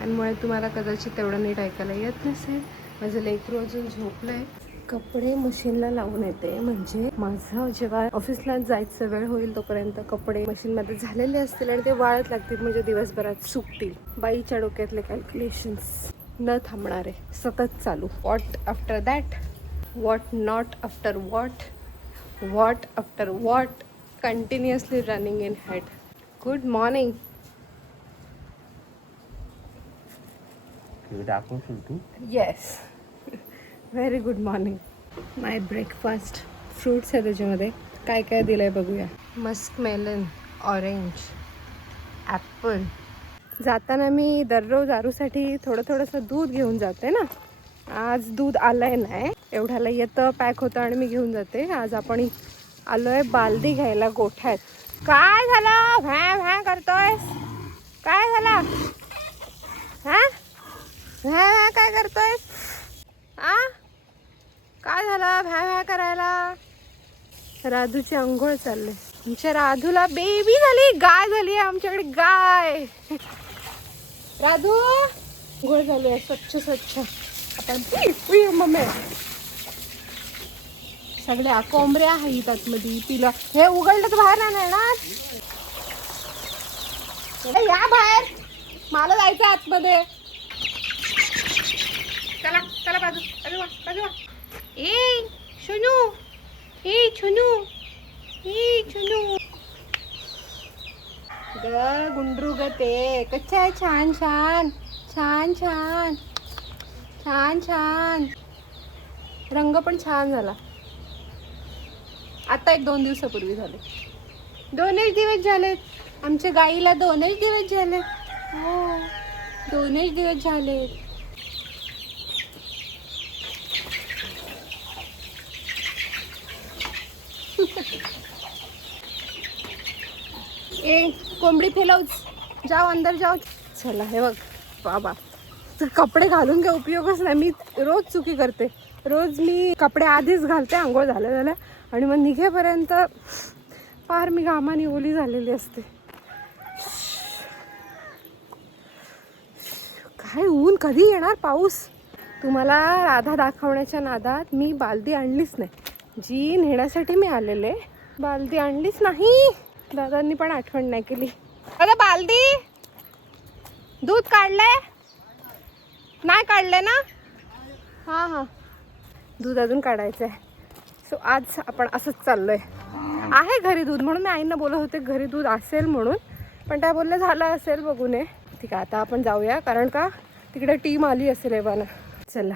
फॅनमुळे तुम्हाला कदाचित तेवढं नीट ऐकायला येत नसेल. माझं लेकरू अजून झोपलं आहे. कपडे मशीनला लावून येते, म्हणजे माझं जेव्हा ऑफिसला जायचं वेळ होईल तोपर्यंत कपडे मशीनमध्ये झालेले असतील आणि ते वाळत लागतील, म्हणजे दिवसभरात सुकतील. बाईच्या डोक्यातले कॅल्क्युलेशन्स न थांबणारे, सतत चालू. What after that, what not after what after what, continuously running in head. Good morning. Yes, very good morning. My breakfast fruits आहे, त्याच्यामध्ये काय काय दिलं आहे बघूया. Muskmelon, orange, Apple. जाताना मी दररोज आरूसाठी थोडंसं दूध घेऊन जाते ना. आज दूध आलं आहे नाही, एवढ्याला येतं, पॅक होतं आणि मी घेऊन जाते. आज आपण आलो आहे बालदी घ्यायला गोठ्यात. काय झालं, भॅ भॅ करतोयस? काय झालं? हां, भॅ भॅ काय करतोयस? आ, काय झालं भॅ भॅ करायला? राधूची अंघोळ चालले. आमच्या राधूला बेबी झाली, गाय झाली आहे आमच्याकडे, गाय. राधू अंघोळ झाली आहे, स्वच्छ. आपण मम्मी सगळ्या कोंबड्या आहेत आतमध्ये. तिला हे उघडलं तर बाहेर नाही येणार. या बाहेर, मला जायचं आतमध्ये. चला बाजू. अरे वा, बाजू. ए शोनू, ए छोनू, ए छोनू ग गुंडरू ग. ते कच्छ आहे. छान छान छान छान छान छान. रंग पण छान झाला. आता 1-2 दिवसापूर्वी झाले. 2च दिवस झालेत. आमच्या गाईला 2च दिवस झाले. हो, 2च दिवस झालेत. ए कोंबडी फेलवच, जाओ अंदर जाओ. चला, हे बघ बाबा, तर कपडे घालून काय उपयोगच नाही. मी रोज चुकी करते. रोज मी कपडे आधीच घालते आंघोळ झाल्या आणि मग निघेपर्यंत फार मी घामाने ओली झालेली असते. काय ऊन, कधी येणार पाऊस? तुम्हाला राधा दाखवण्याच्या नादात मी बालदी आणलीच नाही. जी नेण्यासाठी मी आलेले, बालदी आणलीच नाही. दादांनी पण आठवण नाही केली. अरे बालदी, दूध काढलंय? नाही काढलंय ना? हां, दूध अजून काढायचं आहे. सो आज आपण असंच चाललोय. आहे घरी दूध, म्हणून मी आईंना बोलत होते घरी दूध असेल म्हणून, पण त्या बोलले झालं असेल बघून ये. ठीक आहे, आता आपण जाऊया, कारण का तिकडे टीम आली असेल एव्हाना. चला,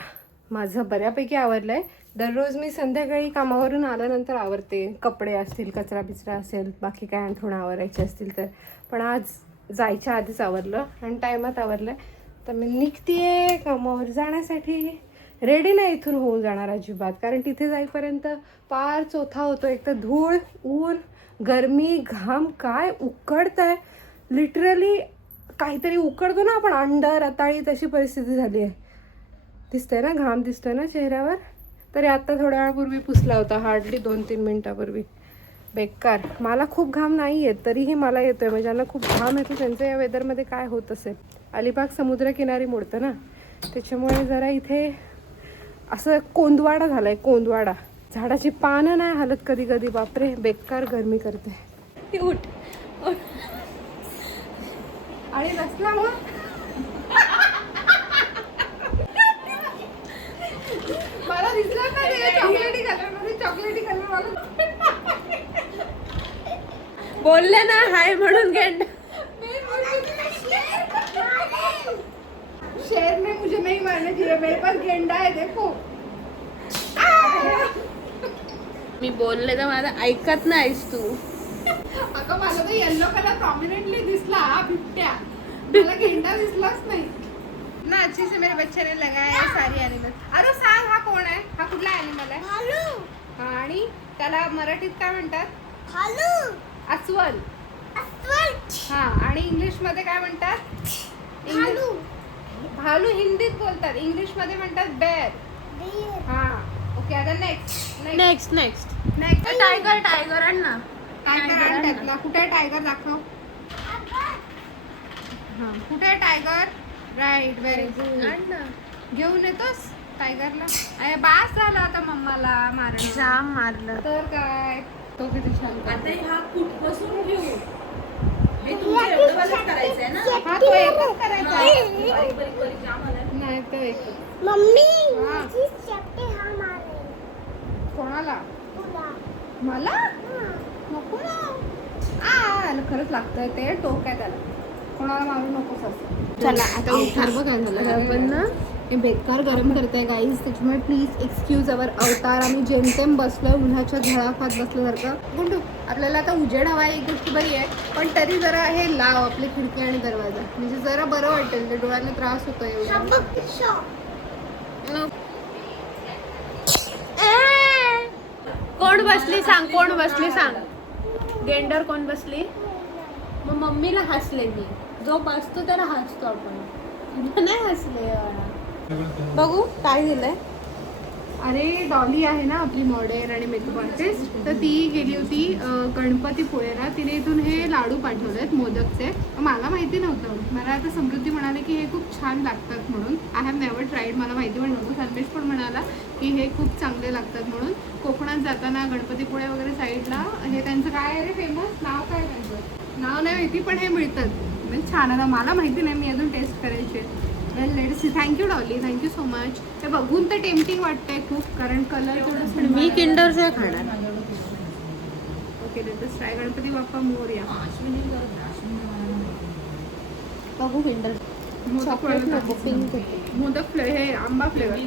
माझं बऱ्यापैकी आवरलंय. दररोज मी संध्याकाळी कामावरून आल्यानंतर आवरते. कपडे असतील, कचरा बिचरा असेल, बाकी काय अंथरुणं आवरायचे असतील तर. पण आज जायच्या आधीच आवरलं आणि टायमात आवरलं. तर मी निघतीये कामावर जाण्यासाठी. रेडी नाही इथून होऊन जाणार अजिबात, कारण तिथे जाईपर्यंत फार चोथा होतो. एक तर धूळ, ऊन, गरमी, घाम, काय उकडतंय लिटरली. काहीतरी उकडतो ना आपण, अंड रताळी, तशी परिस्थिती झाली आहे. दिसतंय ना, घाम दिसतोय ना चेहऱ्यावर. तरी आत्ता थोड्या वेळापूर्वी पुसला होता, हार्डली 2-3 मिनिटापूर्वी. बेकार. मला खूप घाम नाही येत, तरीही मला येतोय. म्हणजे ज्यांना खूप घाम येतो त्यांचं या वेदरमध्ये काय होत असेल. अलिबाग समुद्रकिनारी मोडतं ना, त्याच्यामुळे जरा इथे असं कोंदवाडा झालाय, कोंदवाडा. झाडाची पानं नाही हालत कधी कधी. बापरे, बेकार गरमी करते. उठ आणि बसला मग. मला दिसलं नाही चॉकलेटी कलर, चॉकलेटी कलर मला बोलले ना हाय म्हणून. गेंडा शेर ने मुझे नहीं मारने दिया, मेरे पास गेंडा है देखो. मी बोलले तर माझं ऐकत नाहीस तू. अगं मला तर येलो कलर प्रॉमिनेंटली दिसला. हा बिबट्या, मला गेंडा दिसलाच नाही ना. अच्छी से मेरे बच्चे ने लगाया सारी एनिमल. अरे सांग, हा कोण आहे? हा कुठला एनिमल आहे? भालू. हा, आणि त्याला मराठीत काय म्हणतात? भालू. अस्वल. हा, आणि इंग्लिश मध्ये काय म्हणतात? भालू. भालू हिंदीत बोलतात, इंग्लिश मध्ये म्हणतात बेर. हा, ओके. आता नेक्स्ट टायगर आण ना. टायगर कुठे आहे? टायगर दाखव. हा, कुठे आहे टायगर? Right, very good. घेऊन येतोस टायगरला. अरे बास झाला आता मम्माला मारणं. जाम मारलं. तर काय तो किती छान करतो. आता हा कुठपासून घेऊ? हे तुमचं एवढं वालच करायचंय ना? हा तो एकच करायचा आहे. बारीक बारीक बारीक जाम आला. नाही तो एकच. कोणाला? मला नको ना. खरंच लागतंय ते टोक आहे त्याला. कोणाला मारू नकोस असं. चला आता उठार बघ काय झालं. आपण ना हे बेकार गरम करताय गाईज, त्याच्यामुळे प्लीज एक्सक्यूज अवर अवतार. आम्ही जेमतेम बसलोय उन्हाच्या झळाखात बसल्यासारखं. गुंडू आपल्याला आता उजेड हवा एक गोष्ट बरी आहे, पण तरी जरा हे लाव आपली खिडकी आणि दरवाजा, म्हणजे जरा बरं वाटेल. ते डोळ्यांना त्रास होतो एवढा. कोण बसली सांग, कोण बसली सांग. गेंडर कोण बसली? मग मम्मीला हसले मी. जो बसतो त्याला हसतो आपण. नाही हसले. बघू काय दिलंय. अरे डॉली आहे ना आपली मॉडेल आणि मेकअप आर्टिस्ट, तर ती गेली होती गणपतीपुळेला. तिने इथून हे लाडू पाठवलेत मोदकचे. मला माहिती नव्हतं. मला आता समृद्धी म्हणाले की हे खूप छान लागतात म्हणून. I have never tried. मला माहिती पण नव्हतं. संदेश पण म्हणाला की हे खूप चांगले लागतात म्हणून. कोकणात जाताना गणपतीपुळे वगैरे साईडला हे त्यांचं काय आहे रे फेमस नाव, काय त्यांचं नाव नाही माहिती, पण हे मिळतात. म्हणजे छान आहे. मला माहिती नाही, मी अजून टेस्ट करायचे. Well let's see. Thank you Dolly, thank you so much. हे बघून तर टेम्पटिंग वाटतंय खूप, कारण कलर थोडंसं. मी किंडरच आहे खाणार. Okay let's try. Ganpati Bappa Morya. बघू किंडर. चॉकलेट नको, पिंक. मोदक फ्लेवर, हे आंबा फ्लेवर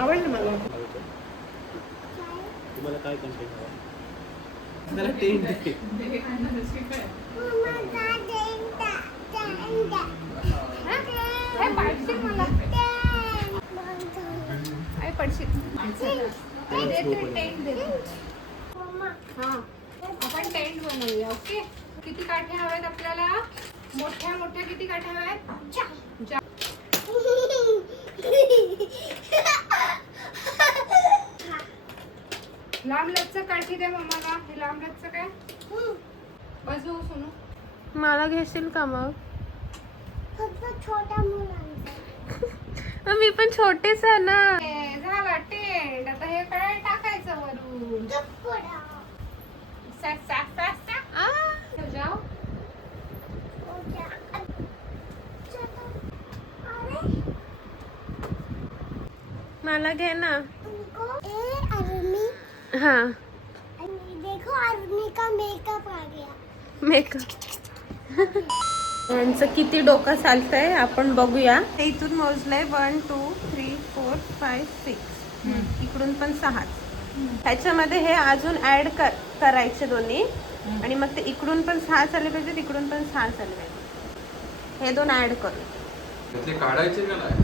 आवडलं मला. तुम्हाला काय कंटेंट हवा? त्याला टेंट दे. काय पाडशील मला? काय पडशील? टेंट दे. हां आपण टेंट बनवूया. ओके. किती काठे हवेत आपल्याला? मोठ्या मोठ्या किती काठे हवेत? लांब लचक काठी द्या मम्माला. हे लांब लचक काय बाजू सोनू. मला घेशील का मग? छोटा मुलांचा. मी पण छोटेच आहे ना. झाला टेंट. आता हे काय टाकायचं वरून. जाओ. मला घे ना. आर्मी. हाँ देखो आर्मी का मेकअप आ गया. मेकअप. यांचं किती डोकं चालतंय आपण बघूया. हे इथून मोजलंय 1 2 3 4 5 6. इकडून पण 6. ह्याच्यामध्ये हे अजून ऍड करायचे दोन्ही, आणि मग ते इकडून पण 6 झाले पाहिजे, तिकडून पण 6 झाले पाहिजे. हे दोन ऍड करू. ते काढायचे का नाही?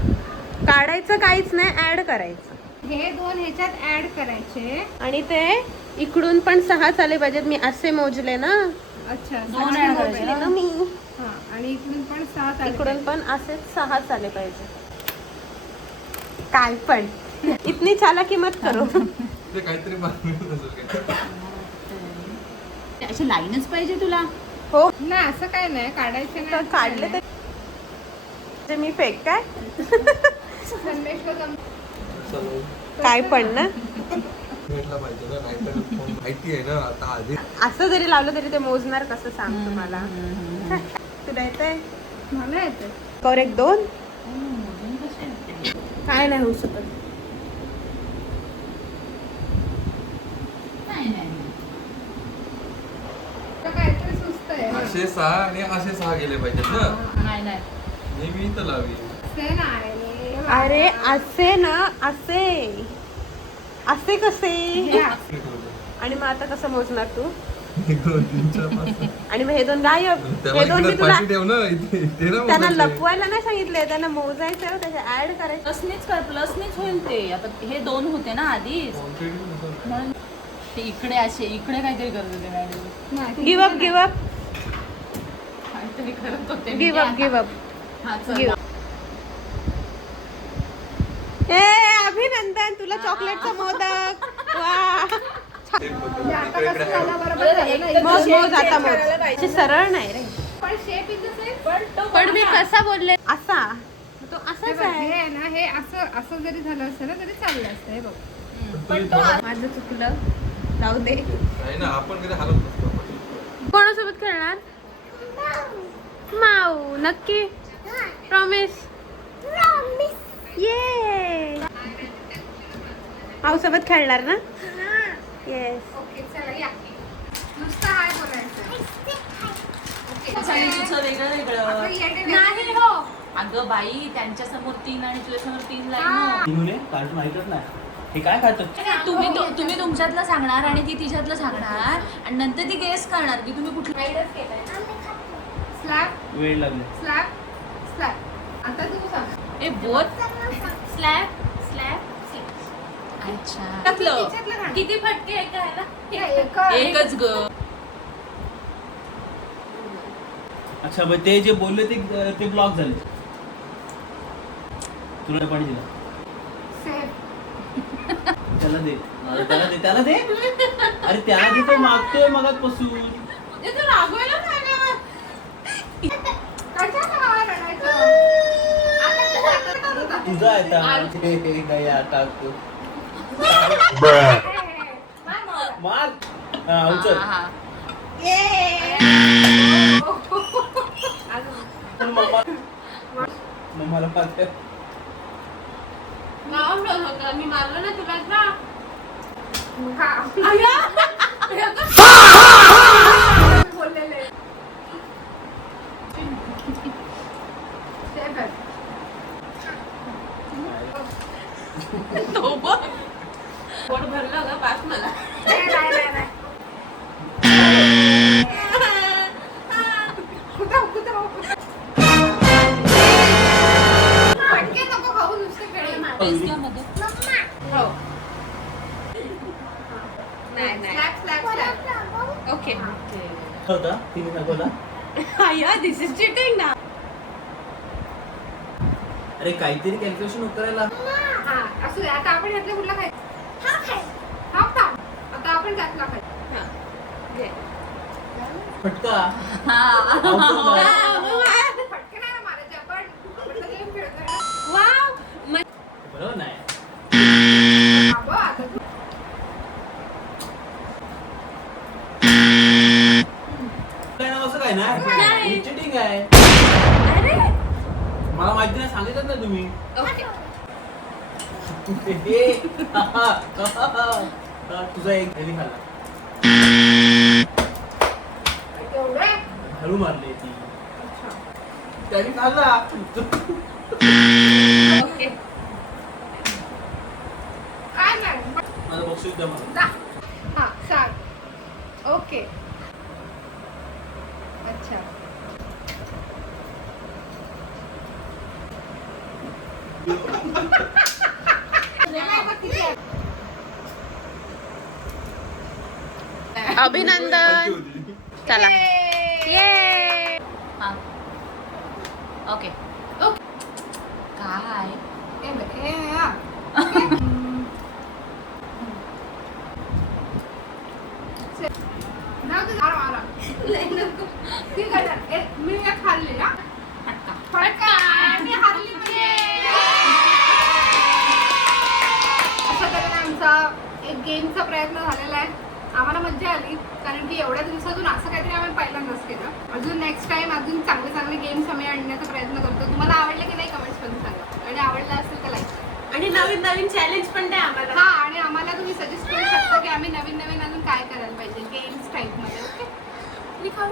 काढायचं काहीच नाही, ऍड करायचं. हे दोन ह्याच्यात ऍड करायचे. आणि ते इकडून पण 6 झाले पाहिजेत. मी असे मोजले ना. अच्छा. दोन ऍड करायचे मोजले ना मी. हा आणि इकडून पण 7 आले. इकडून पण असेच 6 झाले पाहिजे. काय पण इतनी चालाकी मत करो. ते काहीतरी बनवलं असेल काय. अशी लाईनच पाहिजे तुला. हो नाही असं काय नाही काढायचं तर नाही. काढले तर ते मी फेक काय संदेशला जम. चलो. काय पण ना. भेटला पाहिजे ना, नाहीतर माहिती आहे ना आता आधी. असं जरी लावलं तरी ते मोजणार कसं सांग तुम्हाला. तुला येतंय? मला येतं. कर 1 2. काय नाही होऊ शकत. काहीतरी सुस्त आहे. असे 6 आणि असे 6 गेले पाहिजेत ना. नाही नाही. नेहमी तर लावी. ते नाही. अरे असे ना, असे असे कसे. आणि मग आता कसं मोजणार तू? 1 2 3 4 5. आणि मग हे दोन गायब. त्याला हे दोन मी इकडे तुला पाठी ठेव ना. इथे ना त्यांना मोजायचं. लपवायला नाही सांगितलंय, त्यांना मोजायचं, त्याच्या ऍड करायचं. प्लसनीच कर, प्लसनीच होईल ते. आता हे 2 होते ना आधीच, म्हणून ते इकडे असे इकडे काहीतरी करत होते मॅडम. नाही. गिव अप गिव अप काहीतरी करत होते. Give up give up. हा चल. गिव. ए अभिनंदन, तुला चॉकलेटचा मोदक. वा. आता कसं झालं बरोबर झालं ना. मोज मोज आता मोज. सरळ नाही रे. पण शेप इन द सेन्स पण मी कसा बोलले असा तो असाच आहे. हे आहे ना, हे असं असं जरी झालं असतं ना तरी चाललं असतं. हे बघ, पण तो माझं चुकलं, जाऊ दे. नाही ना, आपण कधी हलत नसतो आपण. कोणासोबत खेळणार? माऊ. नक्की? प्रॉमिस? ये माऊ सोबत खेळणार ना? येस. ओके चला या. नुसतं हाय बोलायचं. आणि तुझं वेगळं वेगळं नाही हो. अगं बाई त्यांच्या समोर 3 आणि तुझ्या समोर 3 लाईन मुले कार्टून ऐकत नाही. हे काय खातात? तुम्ही तुमच्यातलं सांगणार आणि ती तिच्यातलं सांगणार आणि नंतर ती गेस करणार की तुम्ही कुठलं स्लॅब वेळ लागली. Slab slab. आता तू सांग. ए बोथ स्लॅब स्लॅब अच्छा तिच्यातलं गाणं. किती फटके एकाला नाही, एकच ग अच्छा मग ते जे बोलले ते ब्लॉक झाले. तुला पाणी दिलं. सेफ. त्याला दे. त्याला दे. त्याला दे. अरे त्याला दे. तो मागतोय मगाचपासून. रागवायला सांगा. कशाला मला रडायचं? आता तू आता होता. तुझा आहे त्या. काय टाकतो. मार. हा उचल. पण मला पाहते. मी मारलं ना तुला ना. बोललेले. सेफ आहे. तो बघ पोट भरलं ग पास मला नाही. फटके नको खाऊ, नुसते खेळ. पिझ्झामध्ये हो. नाही नाही. स्लॅब. ओके. होता तिने दाखवला. दिस इज चिटिंग ना. अरे काहीतरी कॅल्क्युलेशन करायला. हा, असू दे. आता आपण यातला कुठला खायचं? थांब. आता आपण त्यातला खायचं. फटका. फटके नाही ना मारायचे आपण. आपण तर गेम खेळतोय ना. वाव. बरोबर नाही. थांब हं, आता तू. काय नाव असं काय नाही. चिटिंग आहे. अरे मला माहिती नाही. सांगितलं ना तुम्ही. तुझा एक घरी खाल्ला. एवढे? हळू मारली ती. त्याने खाल्ला. ओके. काय नाही. माझं बक्षीस द्या मला. जा. हा, सांग. ओके. अच्छा. अभिनंदन. चला. ये. हा ओके काय मी एक खाल्ली ना. फटका. मी हारली म्हणजे. अशा तऱ्हेने आमचा एक गेमचा प्रयत्न झालेला आहे. आम्हाला मज्जा आली कारण की एवढ्या दिवसातून असं काहीतरी आम्ही पहिल्यांदाच केलं. अजून नेक्स्ट टाइम अजून चांगले चांगले गेम्स आम्ही आणण्याचा प्रयत्न करतो. तुम्हाला आवडलं की नाही कमेंट्स करून सांगा आणि आवडलं असेल तर लाईक आणि नवीन नवीन चॅलेंज पण द्या आम्हाला. हा आणि आम्हाला तुम्ही सजेस्ट करू शकता की आम्ही नवीन नवीन अजून काय करायला पाहिजे गेम्स टाईपमध्ये. ओके. मी खाऊ.